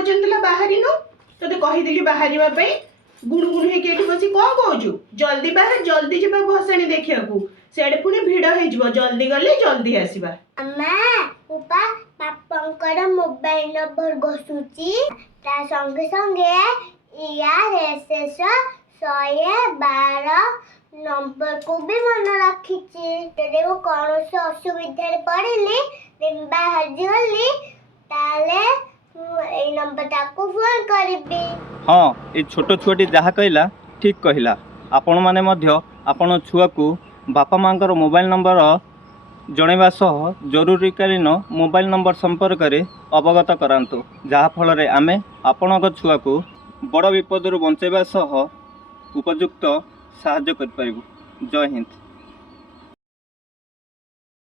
पर्यंत बाहरी नु तो कहीदेली बाहर गुणगुण होगी बस कौन कहूँ जल्दी बाहर जल्दी जा भसाणी देखा सियाड़े पुणी भिड़ हो जल्दी गले जल्दी आसवा बापांकर मोबाइल नंबर घसुची ता संगे संगे ERSS 112 नंबर को भी मन रखीची देखो कौन से असुविधा पड़े बाहर गली ताले ए नंबर ताको फोन करबी। हाँ ये छोट छुआटी जहाँ कहला ठीक कहला आपण माने मध्य आपण छुआ को बापा माँकर मोबाइल नंबर जणेबा सह जरूरीकालीन मोबाइल नंबर संपर्क में अवगत करांतु जहाँ फल आमे आपणक छुआ को बड़ विपदर बंचाइबा सह उपयुक्त साहाय्य कर पारिबु। जय हिंद।